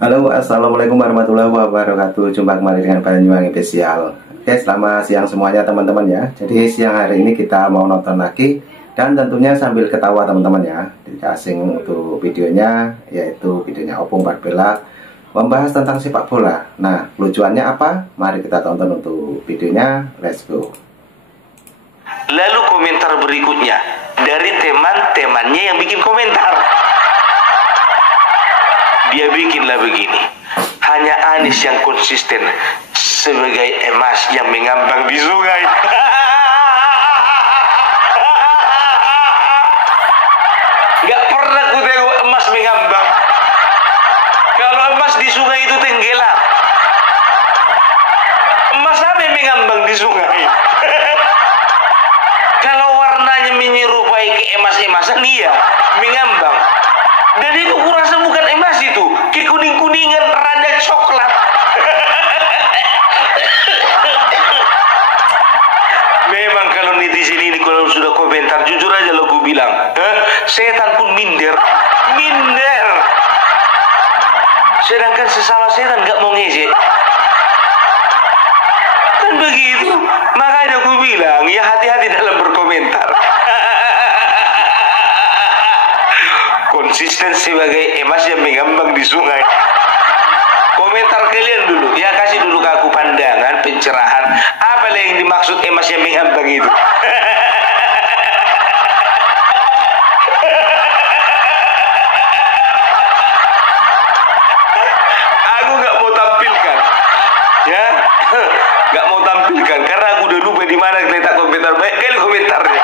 Halo, assalamualaikum warahmatullahi wabarakatuh. Jumpa kembali dengan Banyuwangi Official. Oke, selamat siang semuanya teman-teman ya. Jadi siang hari ini kita mau nonton lagi, dan tentunya sambil ketawa teman-teman ya. Dikasih untuk videonya, yaitu videonya Opung Parbella membahas tentang sepak bola. Nah, lucuannya apa? Mari kita tonton untuk videonya. Let's go. Lalu komentar berikutnya dari teman-temannya yang bikin komentar. Dia bikinlah begini: hanya Anies yang konsisten sebagai emas yang mengambang di sungai. Gak pernah ku tengok emas mengambang. Kalau emas di sungai itu tenggelam. Emas apa yang mengambang di sungai? Kalau warnanya menyerupai ke emas-emasan, iya, mengambang. Dan itu kurasa bukan emas, itu ke kuning-kuningan rada coklat. Memang kalau netizen ini kalau sudah komentar, jujur aja lo gue bilang, setan pun minder. Sedangkan sesama setan gak mau ngejek. Kan begitu. Makanya gue bilang, ya hati-hati dalam berkomentar. Konsisten sebagai emas yang mengambang di sungai. Komentar kalian dulu, ya kasih dulu ke aku pandangan, pencerahan. Apa yang dimaksud emas yang mengambang itu? Aku nggak mau tampilkan, ya, nggak mau tampilkan karena aku udah lupa di mana letak komentar. Baik kali komentarnya.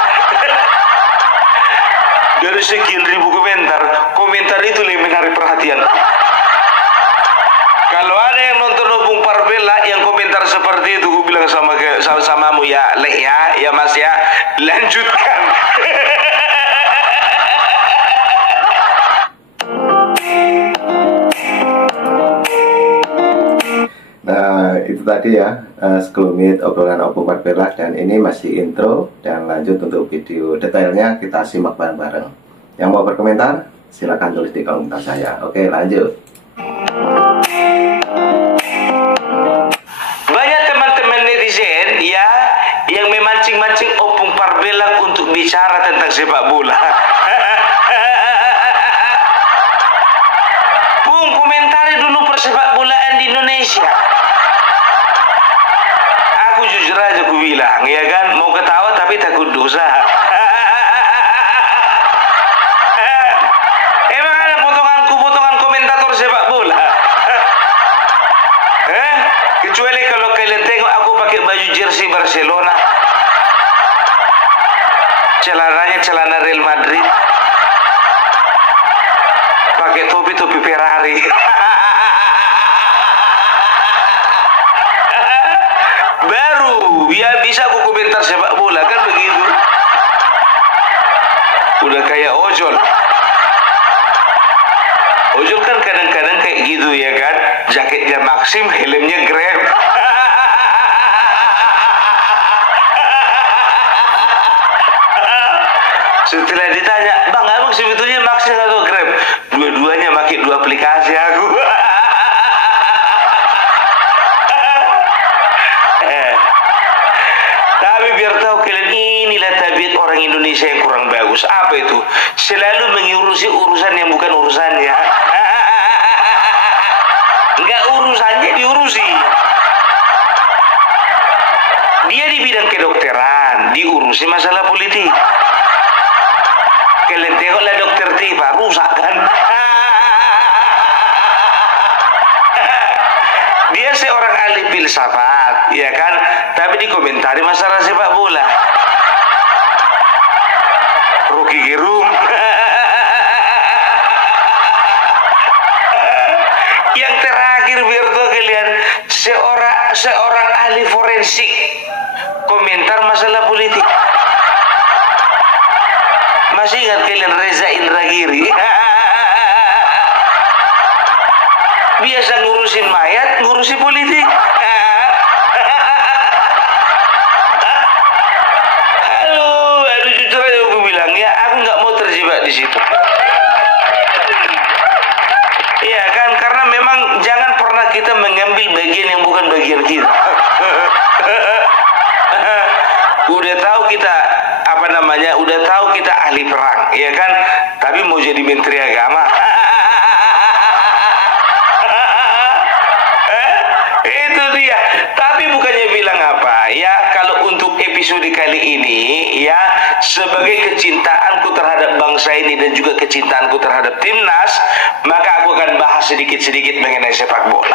Dari sekian ribu komentar itu yang menarik perhatian. Kalau ada yang nonton Opung Parbella yang komentar seperti itu, gue bilang samamu ya, Leh ya Mas ya, lanjutkan. Nah, itu tadi ya sekelumit obrolan Opung Parbella, dan ini masih intro, dan lanjut untuk video detailnya kita simak bareng-bareng. Yang mau berkomentar silakan tulis di kolom komentar saya. Oke, lanjut. Banyak teman-teman netizen ya yang memancing-mancing Opung Parbella untuk bicara tentang sepak bola. Bung, komentari dulu persepak bolaan di Indonesia. Aku jujur aja aku bilang, ya kan, mau ketawa tapi takut dosa. Emang ada potongan komentator sepak bola? Kecuali kalau kalian tengok aku pakai baju jersey Barcelona, celananya celana Real Madrid, pakai topi Ferrari. Baru ya bisa aku komentar sepak bola, kan begitu. Udah kayak ojol kan kadang-kadang kayak gitu ya kan, jaketnya Maxim, helmnya Grab. Setelah ditanya, bang abang sebetulnya Maxim atau Grab? Dua-duanya pakai dua aplikasi aku. Tapi biar tahu kalian, inilah tabiat orang Indonesia yang kurang bagus. Apa itu? Selalu mengurusi urusan yang bukan urusannya. Enggak urusannya diurusi. Dia di bidang kedokteran, diurusi masalah politik. Kalian tengoklah dokter Tifa, rusak kan? Dia seorang ahli filsafat, ya kan? Tapi dikomentari masalah sepak bola. Rocky Gerung. Yang terakhir biar tahu kalian, seorang ahli forensik komentar masalah politik. Masih ingat kalian Reza Indragiri? Biasa ngurusin mayat, ngurusi politik. Aduh, jujur aja aku bilang ya, aku nggak mau terjebak di situ. Iya kan, karena memang kita mengambil bagian yang bukan bagian kita. Udah tahu kita apa namanya, udah tahu kita ahli perang, ya kan? Tapi mau jadi menteri agama. Itu dia. Tapi bukannya bilang apa? Ya, kalau untuk episode kali ini, ya, sebagai kecintaanku terhadap bangsa ini dan juga kecintaanku terhadap timnas, maka aku akan bahas sedikit-sedikit mengenai sepak bola.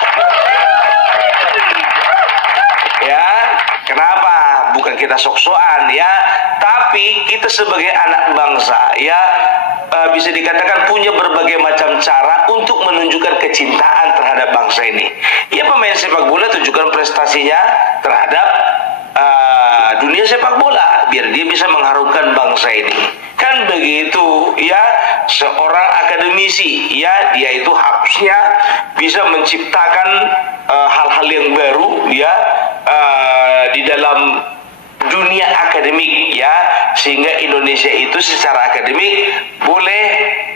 Ya, kenapa? Bukan kita sok-sokan, ya, tapi kita sebagai anak bangsa, ya, bisa dikatakan punya berbagai macam cara untuk menunjukkan kecintaan terhadap bangsa ini. Ya, pemain sepak bola tunjukkan prestasinya terhadap dunia sepak bola biar dia bisa mengharumkan bangsa ini. Kan begitu, ya. Seorang akademisi, ya, dia itu harusnya bisa menciptakan hal-hal yang baru, ya, di dalam dunia akademik, ya, sehingga Indonesia itu secara akademik boleh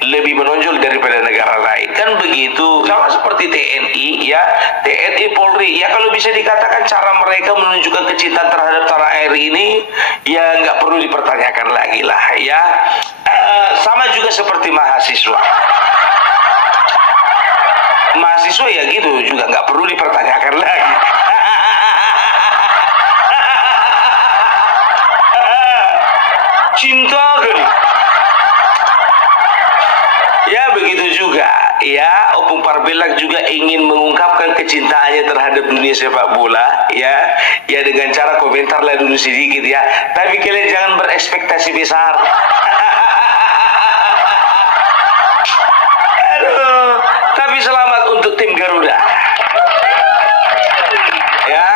lebih menonjol daripada negara lain. Kan begitu. Sama seperti TNI, ya, TNI Polri, ya, kalau bisa dikatakan cara mereka menunjukkan kecintaan terhadap tanah air ini, ya, nggak perlu dipertanyakan lagi lah, ya. Sama juga seperti mahasiswa. Mahasiswa ya gitu juga nggak perlu dipertanyakan lagi. Cinta kan? Ya begitu juga, ya. Opung Parbelak juga ingin mengungkapkan kecintaannya terhadap dunia sepak bola, ya, ya, dengan cara komentar lah dulu sedikit, ya. Tapi kalian jangan berekspektasi besar. Aduh, tapi selamat untuk tim Garuda. Ya,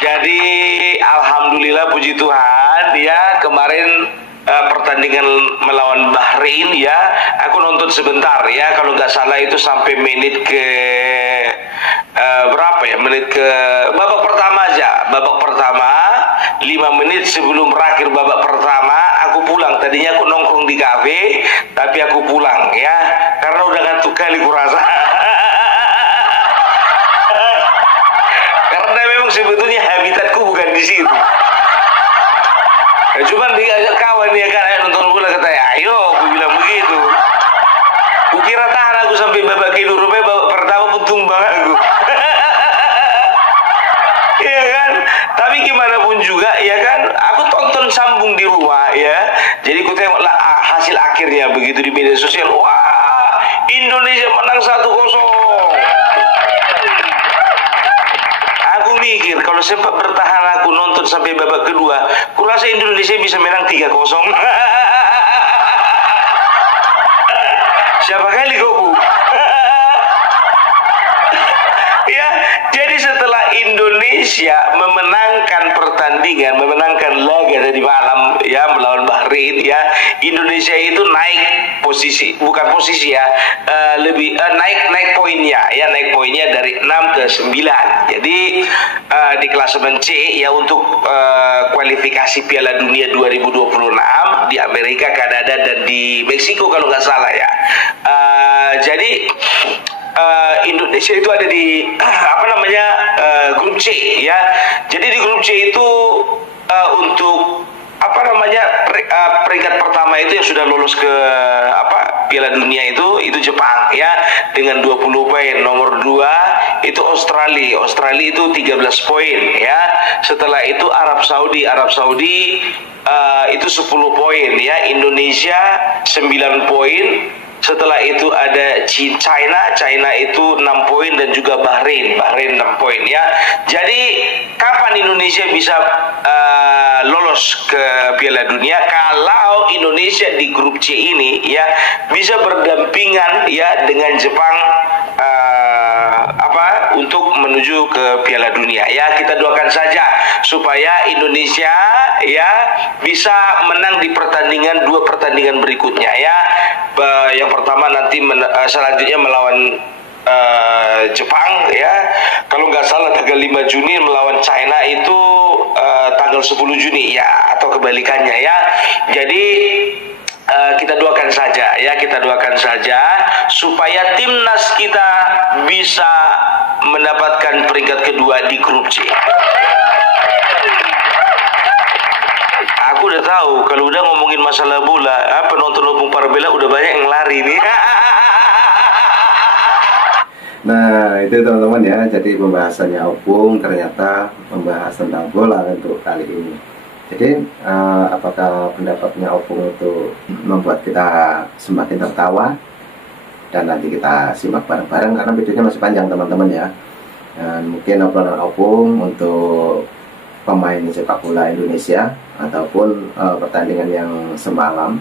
jadi alhamdulillah puji Tuhan, ya, kemarin pertandingan melawan Bahrain, ya, aku nonton sebentar, ya, kalau nggak salah itu sampai menit ke berapa ya, menit ke babak pertama aja, babak pertama 5 menit sebelum berakhir babak pertama aku pulang. Tadinya aku nongkrong di kafe, tapi aku pulang, ya, karena udah ngantuk kali kurasa. Karena memang sebetulnya habitatku bukan di situ. Ya, cuman diajak kawan, ya kan, ayo nonton bola, katanya ayo, aku bilang begitu. Kukira tahan aku sampai babak kedua, rupanya babak pertama pun tumbang aku. Iya kan, tapi gimana pun juga, ya kan, aku tonton sambung di rumah, ya. Jadi aku tengoklah hasil akhirnya begitu di media sosial. Wah, Indonesia menang 1-0. Aku mikir kalau sempat bertahan aku nonton sampai babak kedua, kurasa Indonesia bisa menang 3-0. Siapa kali kau? Ya, jadi setelah Indonesia memenangkan pertandingan, memenangkan laga tadi malam, ya, melawan Bahrain, ya, Indonesia itu naik posisi, bukan posisi, ya, naik poinnya, ya, naik poinnya dari 6 ke 9. Jadi di klasemen C, ya, untuk kualifikasi Piala Dunia 2026 di Amerika, Kanada, dan di Meksiko kalau nggak salah, ya. Jadi Indonesia itu ada di grup C, ya. Jadi di grup C itu untuk peringkat pertama itu yang sudah lolos ke Piala Dunia itu Jepang, ya, dengan 20 poin. Nomor 2 itu Australia itu 13 poin, ya. Setelah itu Arab Saudi itu 10 poin, ya. Indonesia 9 poin. Setelah itu ada China itu 6 poin, dan juga Bahrain 6 poin, ya. Jadi kapan Indonesia bisa lolos ke Piala Dunia? Kalau Indonesia di grup C ini, ya, bisa berdampingan, ya, dengan Jepang untuk menuju ke Piala Dunia, ya. Kita doakan saja supaya Indonesia, ya, bisa menang di 2 pertandingan berikutnya, ya. Yang pertama nanti selanjutnya melawan Jepang, ya, kalau nggak salah tanggal 5 Juni, melawan China itu tanggal 10 Juni, ya, atau kebalikannya, ya. Jadi kita doakan saja, ya, kita doakan saja supaya timnas kita bisa mendapatkan peringkat kedua di grup C. Aku udah tahu kalau udah ngomongin masalah bola, penonton Opung Parbella udah banyak yang lari nih. Nah itu teman-teman ya, jadi pembahasannya Opung ternyata membahas tentang bola untuk kali ini. Jadi apakah pendapatnya Opung itu membuat kita semakin tertawa? Dan nanti kita simak bareng-bareng karena videonya masih panjang teman-teman ya. Dan mungkin obrolan Opung untuk pemain sepak bola Indonesia ataupun pertandingan yang semalam.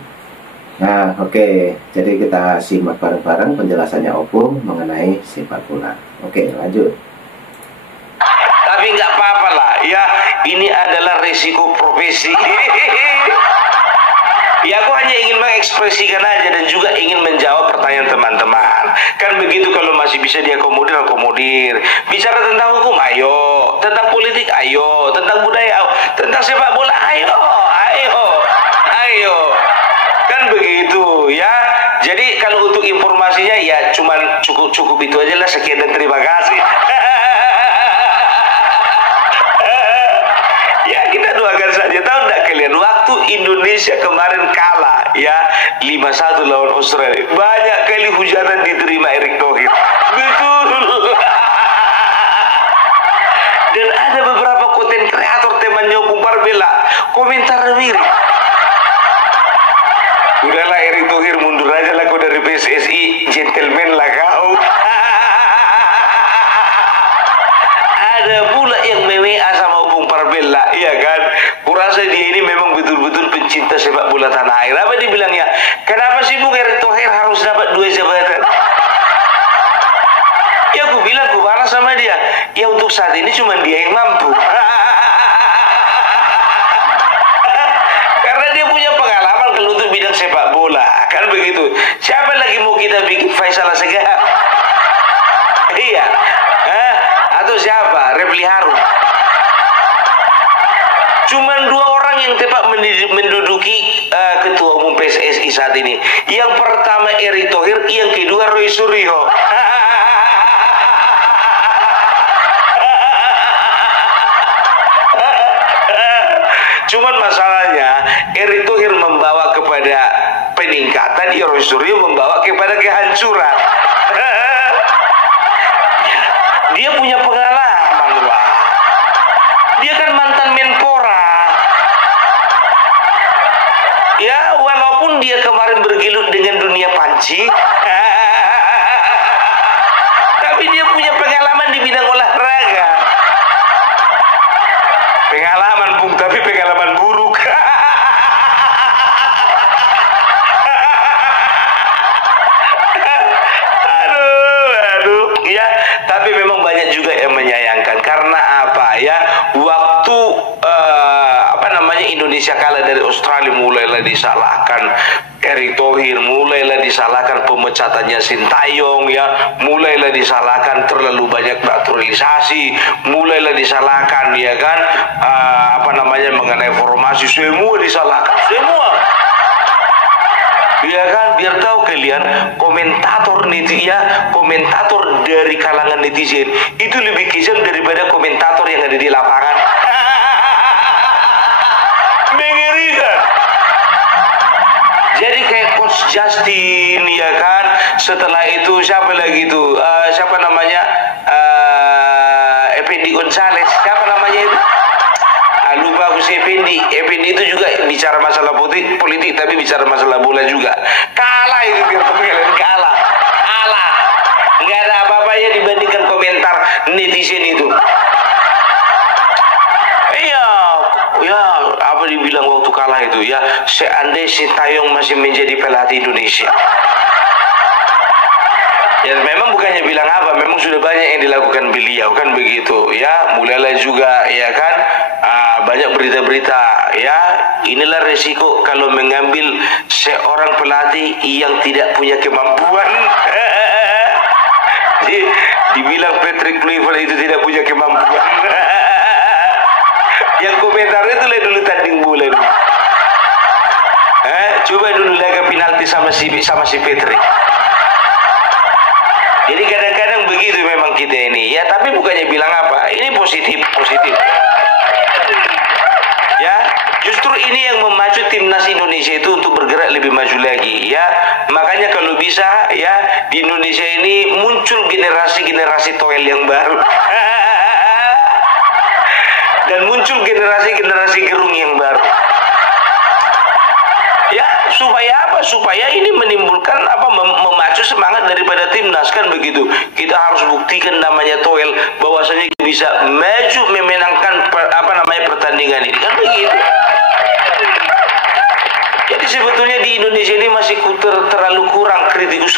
Nah oke, jadi kita simak bareng-bareng penjelasannya Opung mengenai sepak bola. Oke lanjut. Tapi nggak apa-apa lah ya, ini adalah risiko profesi. Ya aku hanya ingin mengekspresikan aja dan juga ingin menjawab pertanyaan teman-teman. Kan begitu, kalau masih bisa diakomodir, akomodir. Bicara tentang hukum, ayo. Tentang politik, ayo. Tentang budaya, ayo. Tentang sepak bola, ayo. Ayo. Ayo. Kan begitu ya. Jadi kalau untuk informasinya ya cuman cukup itu aja lah. Sekian dan terima kasih. Ya kita doakan saja. Tahu enggak kalian, waktu Indonesia kemarin kalah ya 5-1 lawan Australia, banyak kali hujanan diterima Erick Thohir. Betul. Dan ada beberapa konten kreator temannya Opung Parbella komentar mirip. Udahlah Erick Thohir, mundur aja lah kau dari PSSI, gentleman lah kau. Ada pula yang mewa sama Opung Parbella, iya kan? Kurasa dia ini memang betul-betul pencinta sepak bola tanah air. Apa dibilangnya? Kenapa sih Bung Erick Thohir harus dapat 2 jabatan? Ya aku bilang, aku balas sama dia. Ya untuk saat ini cuma dia yang mampu. Karena dia punya pengalaman kalau untuk bidang sepak bola. Kan begitu. Siapa lagi mau kita bikin Faisal Assegaf? Iya. Atau siapa? Refli Harun. Cuman 2 orang yang tepat menduduki ketua umum PSSI saat ini. Yang pertama Erick Thohir, yang kedua Roy Suryo. Cuman masalahnya Erick Thohir membawa kepada peningkatan, Roy Suryo membawa kepada kehancuran. Dia punya pengalaman, Wah. Dia kan mantan Menpora. Ya, walaupun dia kemarin bergelut dengan dunia panci, tapi dia punya pengalaman di bidang olahraga. Pengalaman, Bung, tapi pengalaman buruk. Aduh, ya. Tapi memang banyak juga yang menyayangkan. Karena apa ya? Waktu Indonesia kalah dari Australia, mulailah disalahkan Erick Thohir, mulailah disalahkan pemecatannya Sintayong, ya, mulailah disalahkan terlalu banyak naturalisasi, mulailah disalahkan, ya kan, mengenai formasi, semua disalahkan, semua. Ya kan, biar tahu kalian, komentator dari kalangan netizen itu lebih kejam daripada komentator yang ada di lapangan. Mengerikan. Jadi kayak Coach Justin, ya kan, setelah itu siapa lagi itu, Effendi Gonzalez, siapa namanya itu? Lupa aku si Effendi itu juga bicara masalah politik tapi bicara masalah bola juga. Kalah itu, biar kalian kalah. Nggak ada apa-apanya dibandingkan komentar netizen itu. Ya, apa dibilang waktu kalah itu, ya, seandainya Sintayong masih menjadi pelatih Indonesia. Ya memang bukannya bilang apa, memang sudah banyak yang dilakukan beliau, kan begitu, ya. Mulailah juga, ya kan, banyak berita-berita, ya. Inilah resiko kalau mengambil seorang pelatih yang tidak punya kemampuan. Dibilang Patrick Kluivert itu tidak punya kemampuan. Yang komentarnya itu lihat dulu tanding bola dulu. Coba dulu laga penalti sama si Patrick. Jadi kadang-kadang begitu memang kita ini. Ya, tapi bukannya bilang apa? Ini positif, positif. Ya, justru ini yang memacu timnas Indonesia itu untuk bergerak lebih maju lagi. Ya, makanya kalau bisa ya di Indonesia ini muncul generasi-generasi toel yang baru. Dan muncul generasi-generasi gerung yang baru. Ya, supaya apa? Supaya ini menimbulkan apa, memacu semangat daripada timnas, kan begitu. Kita harus buktikan namanya toel bahwasanya kita bisa maju memenangkan pertandingan ini, kan begitu. Jadi sebetulnya di Indonesia ini masih terlalu kurang kritikus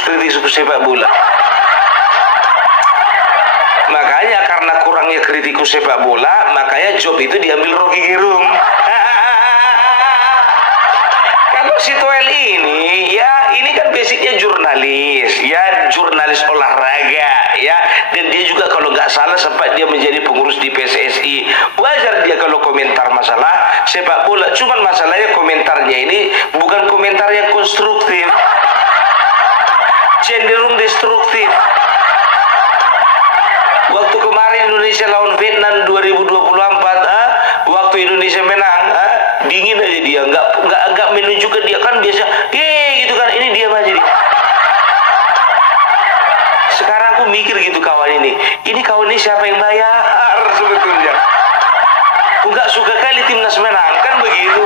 sepak bola. Makanya karena kurangnya kritikus sepak bola, makanya job itu diambil Rocky Gerung. Kalau si Toel ini, ya ini kan basicnya jurnalis, ya jurnalis olahraga, ya. Dan dia juga kalau nggak salah sempat dia menjadi pengurus di PSSI. Wajar dia kalau komentar masalah sepak bola. Cuman masalahnya komentarnya ini bukan komentar yang konstruktif, cenderung destruktif. Waktu kemarin Indonesia lawan Vietnam 2024, waktu Indonesia menang, dingin aja dia, nggak menunjukkan dia, kan biasa, gitu kan, ini diam aja dia. Sekarang aku mikir gitu, kawan ini kawan ini siapa yang bayar sebetulnya? Aku nggak suka kali timnas menang, kan begitu.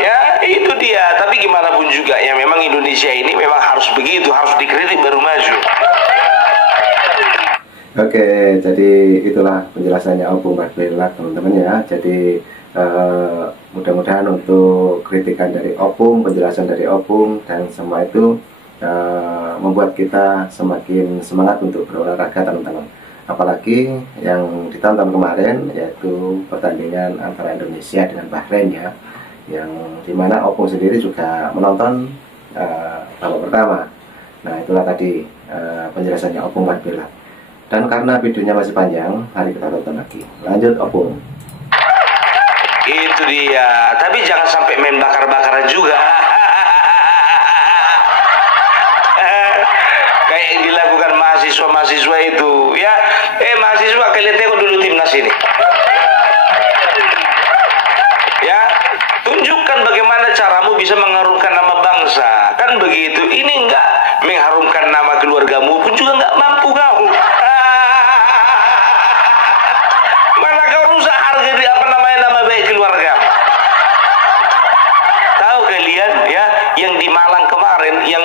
Ya itu dia. Tapi gimana pun juga ya, memang Indonesia ini memang harus begitu, harus dikritik baru maju. Oke, jadi itulah penjelasannya Opung Barbella, teman-teman ya. Jadi mudah-mudahan untuk kritikan dari Opung, penjelasan dari Opung, dan semua itu membuat kita semakin semangat untuk berolahraga, teman-teman. Apalagi yang ditonton kemarin, yaitu pertandingan antara Indonesia dengan Bahrain ya, yang dimana Opung sendiri juga menonton babak pertama. Nah itulah tadi penjelasannya Opung Barbella. Dan karena videonya masih panjang, mari kita tonton lagi. Lanjut Opung. Itu dia. Tapi jangan sampai main bakar-bakaran juga. Kayak yang dilakukan mahasiswa-mahasiswa itu. Ya, mahasiswa, kalian tengok dulu timnas ini. Ya, tunjukkan bagaimana caramu bisa mengharumkan nama bangsa. Kan begitu. Ini enggak mengharumkan nama keluargamu pun juga enggak mampu kau. Nama baik keluarga. Tahu kalian ya, yang di Malang kemarin, yang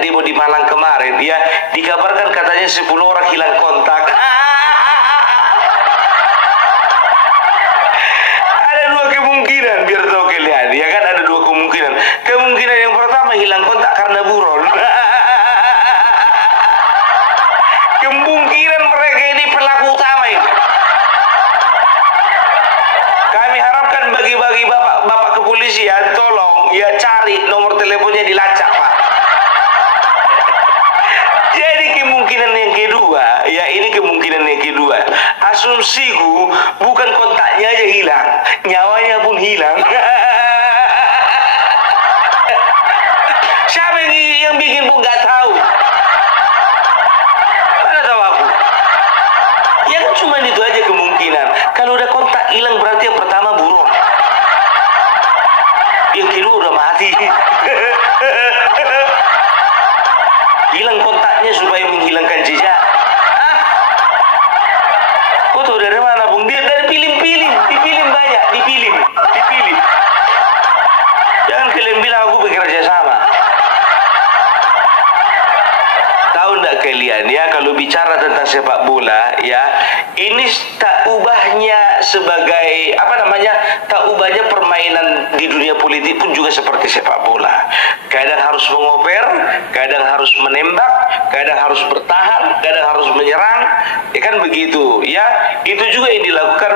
demo di Malang kemarin ya, dikabarkan katanya 10 orang hilang kontak. Ada dua kemungkinan, biar tahu kalian ya kan, ada dua kemungkinan. Kemungkinan yang pertama hilang kontak karena buron. Kemungkinan mereka ini pelaku utama itu. Bagi bapak kepolisian, tolong ya cari nomor teleponnya, dilacak Pak. Jadi kemungkinan yang kedua, ya ini kemungkinan yang kedua. Asumsiku bukan kontaknya aja hilang, nyawanya pun hilang. Siapa yang bikin pun nggak tahu. Mana tahu aku? Ya kan cuma itu aja kemungkinan. Kalau udah kontak hilang berarti yang pertama buron. Yang kedua udah mati. Hilang kontaknya supaya menghilangkan jejak. Kau tahu dari mana Bung? Dia dari film-film, dipilih banyak, dipilih. Jangan kalian bilang aku bekerja sama. Tahu enggak kalian ya, kalau bicara tentang sepak bola ya, ini tak ubahnya sebagai tak ubahnya permainan di dunia politik pun juga seperti sepak bola. Kadang harus mengoper, kadang harus menembak, kadang harus bertahan, kadang harus menyerang, ya kan begitu ya. Itu juga yang dilakukan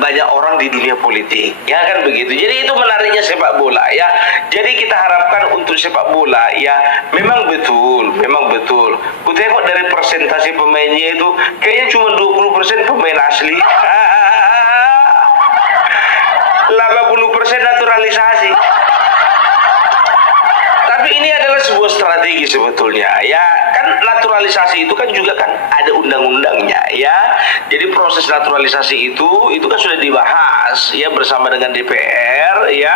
banyak orang di dunia politik, ya kan begitu. Jadi itu menariknya sepak bola ya. Jadi kita harapkan untuk sepak bola ya, memang betul. Ku tengok dari persentase pemainnya itu kayaknya cuma 20% pemain asli. 80% naturalisasi. Tapi ini adalah sebuah strategi sebetulnya ya, kan naturalisasi itu kan juga kan ada undang-undangnya ya. Jadi proses naturalisasi itu kan sudah dibahas ya bersama dengan DPR ya,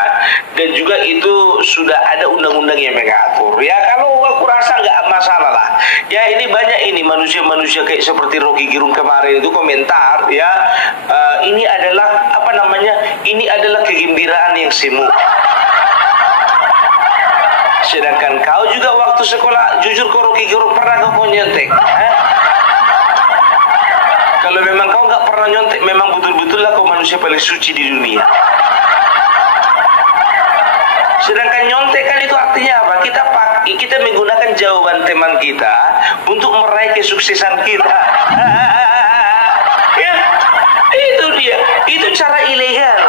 dan juga itu sudah ada undang-undang yang mengatur ya. Kalau aku rasa nggak masalah lah ya. Ini banyak ini manusia-manusia kayak seperti Rocky Gerung kemarin itu komentar ya, ini adalah apa namanya, ini adalah kegembiraan yang semu. Sedangkan kau juga waktu sekolah, jujur kau Rocky Gerung, pernah kau nyontek? Kalau memang kau nggak pernah nyontek, memang betul-betul lah kau manusia paling suci di dunia. Sedangkan nyontek kan itu artinya apa? Kita menggunakan jawaban teman kita untuk meraih kesuksesan kita. Ya, itu dia. Itu cara ilegal.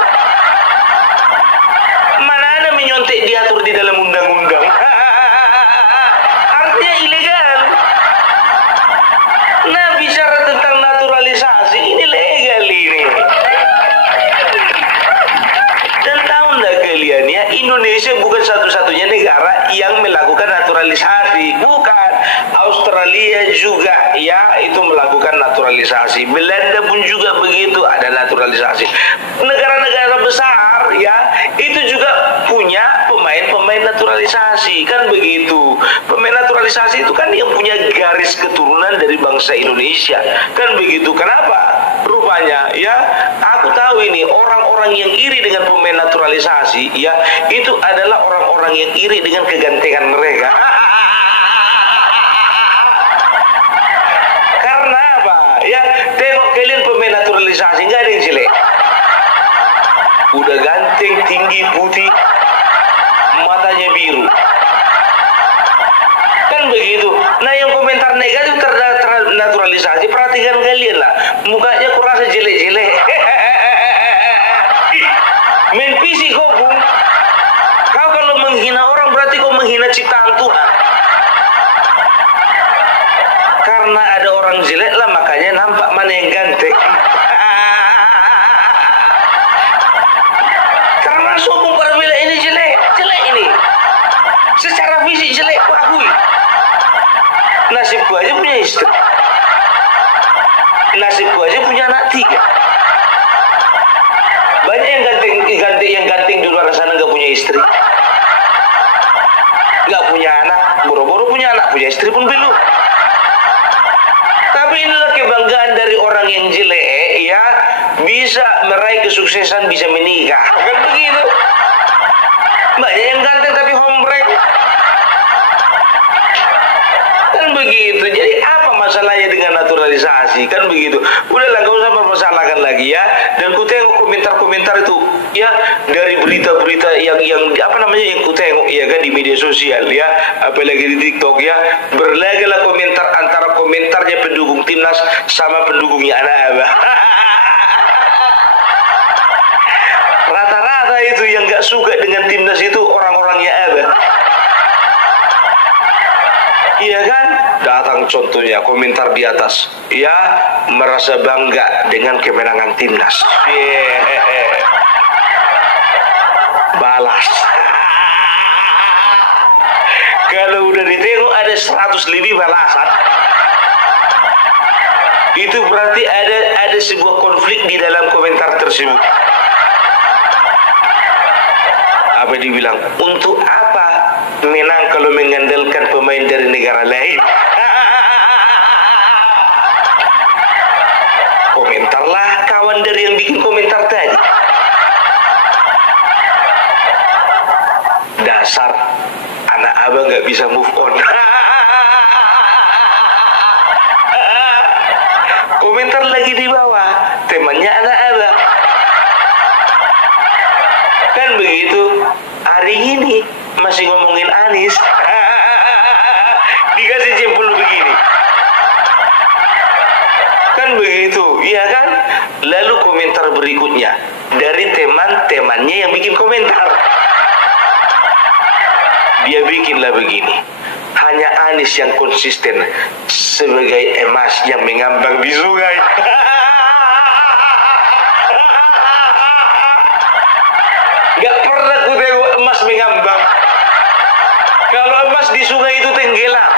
Mana ada menyontek diatur di dalam undang-undang? Artinya ilegal. Nah, bicara tentang naturalisasi, ini legal ini. Dan tahu nggak kalian ya, Indonesia bukan satu-satunya negara yang melakukan naturalisasi. Bukan. Australia juga ya, itu melakukan naturalisasi. Belanda pun juga begitu, ada naturalisasi. Negara-negara besar ya, itu juga punya pemain-pemain naturalisasi, kan begitu. Pemain naturalisasi itu kan yang punya garis keturunan dari bangsa Indonesia, kan begitu. Kenapa? Rupanya ya, aku tahu ini orang-orang yang iri dengan pemain naturalisasi ya, itu adalah orang-orang yang iri dengan kegantengan mereka. Karena apa? Ya, tengok kalian pemain naturalisasi, nggak ada yang jelek. Udah ganteng, tinggi, putih, matanya biru, kan begitu. Nah, yang komentar negatif terhadap naturalisasi, perhatikan kalian lah, mukanya kurasa jelek-jelek. Main fisik kau, Bung. Kau kalau menghina orang berarti kau menghina ciptaan Tuhan. Karena ada orang jelek lah, makanya nampak mana yang ganteng. Karena sombong berbeda, ini jelek ini. Secara fisik jelek, aku akui. Nasibku aja punya istri. Nasibku aja punya anak 3. Banyak yang ganteng di luar sana nggak punya istri, nggak punya anak, boro-boro punya anak, punya istri pun belum. Tapi inilah kebanggaan dari orang yang jelek ya, bisa meraih kesuksesan, bisa menikah, kan begitu. Banyak yang ganteng tapi hombrek, kan begitu. Jadi apa masalahnya dengan naturalisasi, kan begitu. Udahlah, gak usah mempermasalahkan lagi ya. Dan ku tengok komentar-komentar itu ya, dari berita-berita yang apa namanya, yang ku tengok ya kan di media sosial ya, apalagi di TikTok ya, berlagaklah komentar antara komentarnya pendukung timnas sama pendukungnya anak abah. Rata-rata itu yang gak suka dengan timnas itu orang-orangnya abah. Iya kan? Datang contohnya komentar di atas ya, merasa bangga dengan kemenangan timnas. Balas. Kalau udah ditengok ada 100 lebih balasan, itu berarti ada sebuah konflik di dalam komentar tersebut. Apa dibilang? Untuk apa menang kalau mengandalkan pemain dari negara lain? Komentarlah kawan dari yang bikin komentar tadi. Dasar anak abang nggak bisa move on. Komentar lagi di bawah, temannya anak abang. Kan begitu. Hari ini masih ngomongin Anies, dikasih jempol begini. Kan begitu, iya kan? Lalu komentar berikutnya dari teman-temannya yang bikin komentar, dia bikinlah begini. Hanya Anies yang konsisten sebagai emas yang mengambang di sungai. Gak pernah ku tengok emas mengambang. Kalau emas di sungai itu tenggelam.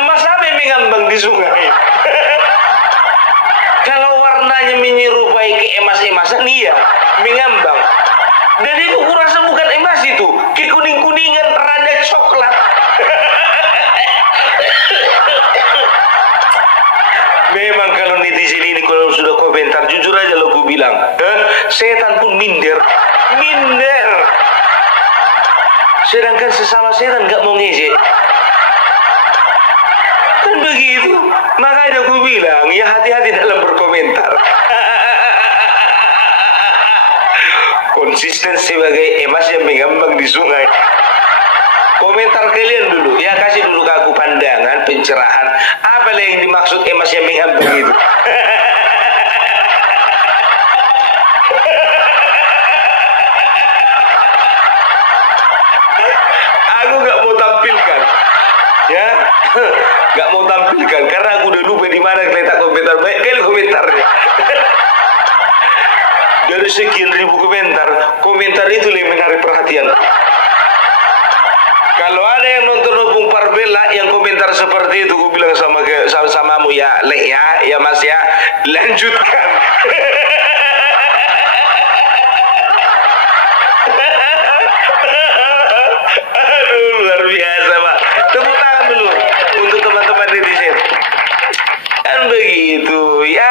Emas apa yang mengambang di sungai? Kalau warnanya menyerupai keemas-emasan, iya, mengambang. Dan itu kurasa bukan emas itu, kekuning-kuningan rada coklat. Memang kalau netizen ini kalau sudah komentar, jujur aja lo ku bilang, setan pun minder. Sedangkan sesama setan nggak mau ngejek. Kan begitu. Makanya aku bilang, ya hati-hati dalam berkomentar. Konsisten sebagai emas yang mengambang di sungai. Komentar kalian dulu, ya kasih dulu ke aku pandangan, pencerahan. Apa yang dimaksud emas yang mengambang itu? Aku nggak mau tampilkan, ya, nggak mau tampilkan karena aku udah lupa di mana letak komentar. Baik kali komentarnya. Dari sekian ribu komentar itu yang menarik perhatian. Kalau ada yang nonton Opung Parbella yang komentar seperti itu, gue bilang samamu ya, Le ya Mas ya, lanjutkan. Aduh, luar biasa, Pak. Tepuk tangan dulu untuk teman-teman netizen. Kan begitu ya.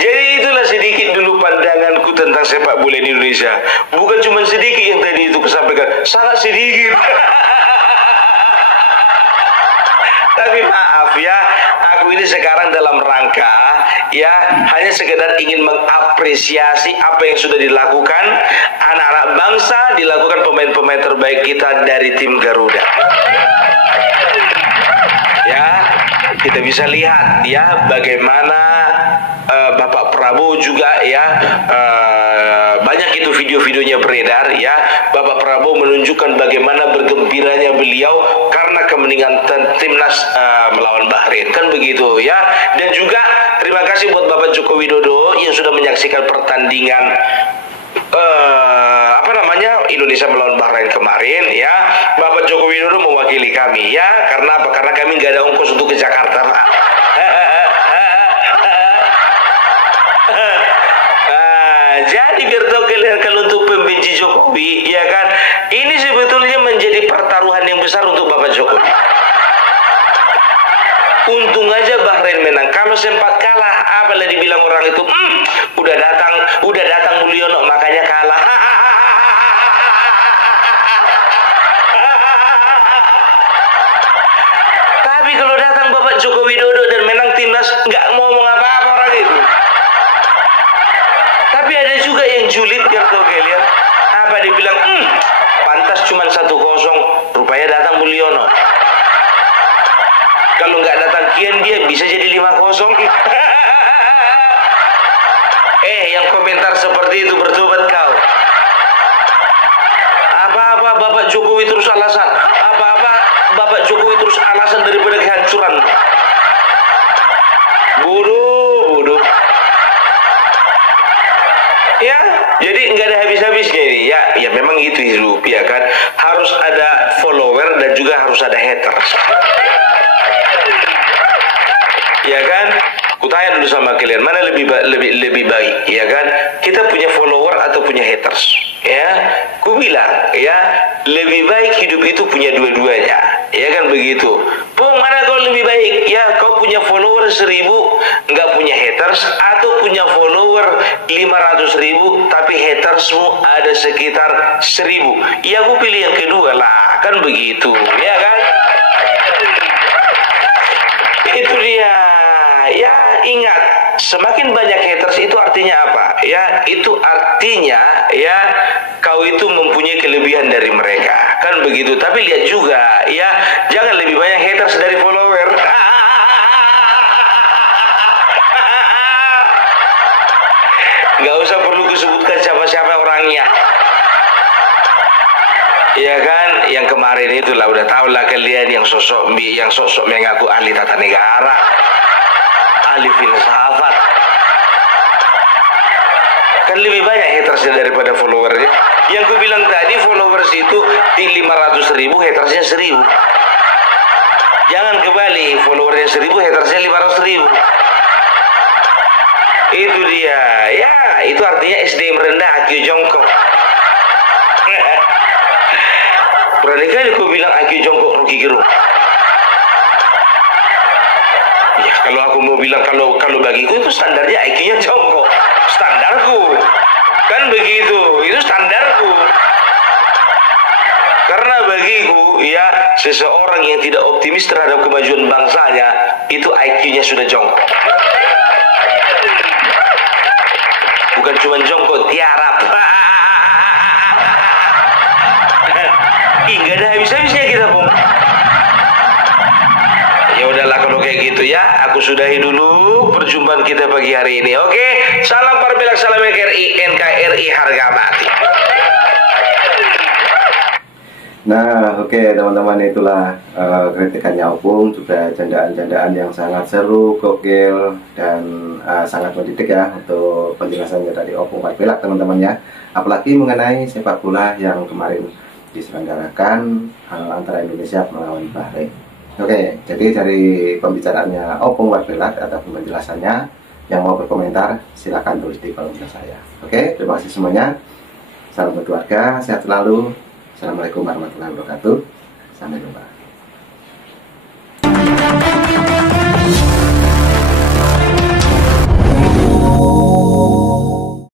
Jadi itulah sedikit dulu pandanganku tentang sepak bola di Indonesia. Bukan cuma sedikit yang tadi itu kusampaikan, sangat sedikit. Tapi maaf ya, aku ini sekarang dalam rangka ya hanya sekedar ingin mengapresiasi apa yang sudah dilakukan anak-anak bangsa, dilakukan pemain-pemain terbaik kita dari tim Garuda. Ya, kita bisa lihat ya bagaimana Bapak Prabowo juga ya banyak itu video-videonya beredar ya. Bapak Prabowo menunjukkan bagaimana bergembiranya beliau karena kemenangan timnas melawan Bahrain, kan begitu ya. Dan juga terima kasih buat Bapak Joko Widodo yang sudah menyaksikan pertandingan Indonesia melawan Bahrain kemarin ya. Bapak Joko Widodo mewakili kami ya. Karena apa? Karena kami nggak ada ongkos untuk ke Jakarta, Pak. Jadi biar tahu kalian, kalau untuk pembenci Jokowi ya kan, ini sebetulnya menjadi pertaruhan yang besar untuk Bapak Jokowi. Untung aja Bahrain menang. Kalau sempat kalah, apalah dibilang orang itu, udah datang Mulyono makanya kalah. Tapi kalau datang Bapak Joko Widodo dan menang timnas, nggak mau ngomong apa-apa orang itu. Tapi ada juga yang julid ya tuh kalian. Apa dibilang, pantas cuma 1-0, rupanya datang Mulyono. Kalau nggak datang Kian dia bisa jadi 5-0. Yang komentar seperti itu bertobat kau. Apa-apa Bapak Jokowi terus alasan. Apa-apa Bapak Jokowi terus alasan daripada kehancuran. Bodoh. Ya, jadi nggak ada habis-habisnya ini. Ya memang gitu hidup ya kan. Harus ada follower dan juga harus ada haters. Ya kan? Kutanya dulu sama kalian, mana lebih baik, ya kan? Kita punya follower atau punya haters? Ya, ku bilang, ya lebih baik hidup itu punya dua-duanya, ya kan begitu? Pung, mana kau lebih baik? Ya, kau punya follower 1000, nggak punya haters, atau punya follower 500.000, tapi hatersmu ada sekitar 1000. Ya, aku pilih yang kedua lah, kan begitu, ya kan? Itu dia. Ya, ingat, semakin banyak haters itu artinya apa? Ya, itu artinya ya kau itu mempunyai kelebihan dari mereka, kan begitu. Tapi lihat juga, ya jangan lebih banyak haters dari follower. Nggak usah perlu disebutkan siapa-siapa orangnya. Ya kan, yang kemarin itulah udah tahu lah kalian, yang sosok mengaku ahli tata negara, ahli filsafat. Kan lebih banyak hatersnya daripada followernya. Yang ku bilang tadi followers itu 500.000, hatersnya 1.000. Jangan kebalik, followernya 1.000, hatersnya 500.000. Itu dia. Ya, itu artinya SDM rendah, IQ jongkok. Berani kali ku bilang IQ jongkok Rocky Gerung. Ya, kalau aku mau bilang kalau bagiku itu standarnya IQ-nya jongkok. Standarku. Kan begitu. Itu standarku. Karena bagiku, ya, seseorang yang tidak optimis terhadap kemajuan bangsanya, itu IQ-nya sudah jongkok. Bukan cuma jongkok, tiarap. Ih, nggak ada habis-habisnya kita, Bung. Ya udahlah kalau kayak gitu ya, aku sudahi dulu perjumpaan kita pagi hari ini. Oke, salam Parbilak, salam NKRI, NKRI harga mati. Nah, oke teman-teman, itulah kritikannya Opung, juga candaan-candaan yang sangat seru, gokil, dan sangat mendidik ya untuk penjelasannya dari Opung Parbilak teman-teman ya. Apalagi mengenai sepak bola yang kemarin diselenggarakan antara Indonesia melawan Bahrain. Oke, jadi dari pembicaraannya Opung Parbilak atau penjelasannya, yang mau berkomentar silakan tulis di kolom chat saya. Oke, terima kasih semuanya. Salam berkeluarga, sehat selalu. Assalamualaikum warahmatullahi wabarakatuh. Sampai jumpa.